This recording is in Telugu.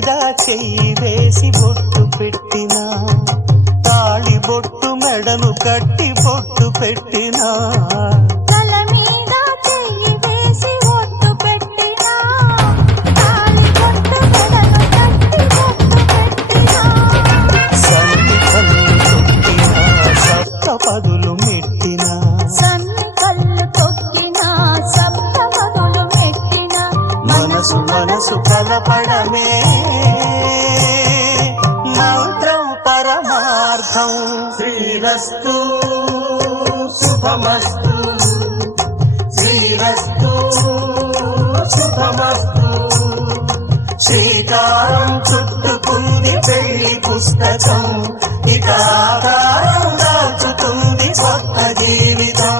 మీద చెయ్యి వేసి బొట్టు పెట్టినా, తాళి బొట్టు మెడను కట్టి బొట్టు పెట్టినా, తల మీద చెయ్యి వేసి బొట్టు పెట్టినా, తాళి బొట్టు మెడను కట్టి బొట్టు పెట్టినా, సంటి కన్ను తొక్కినా సప్త పదులు మెట్టినా, సన్ని కళ్ళు తొక్కినా సప్త పదులు మెట్టినా, మనసు మనసు కలపడమే మంత్రం పరమార్థం. శ్రీరస్తు శుభమస్తు, శ్రీరస్తు శుభమస్తు. శ్రీకారం చుట్టుకుంది పెళ్లి పుస్తకం, ఇక ఆకారం దాచుతుంది కొత్త జీవితం.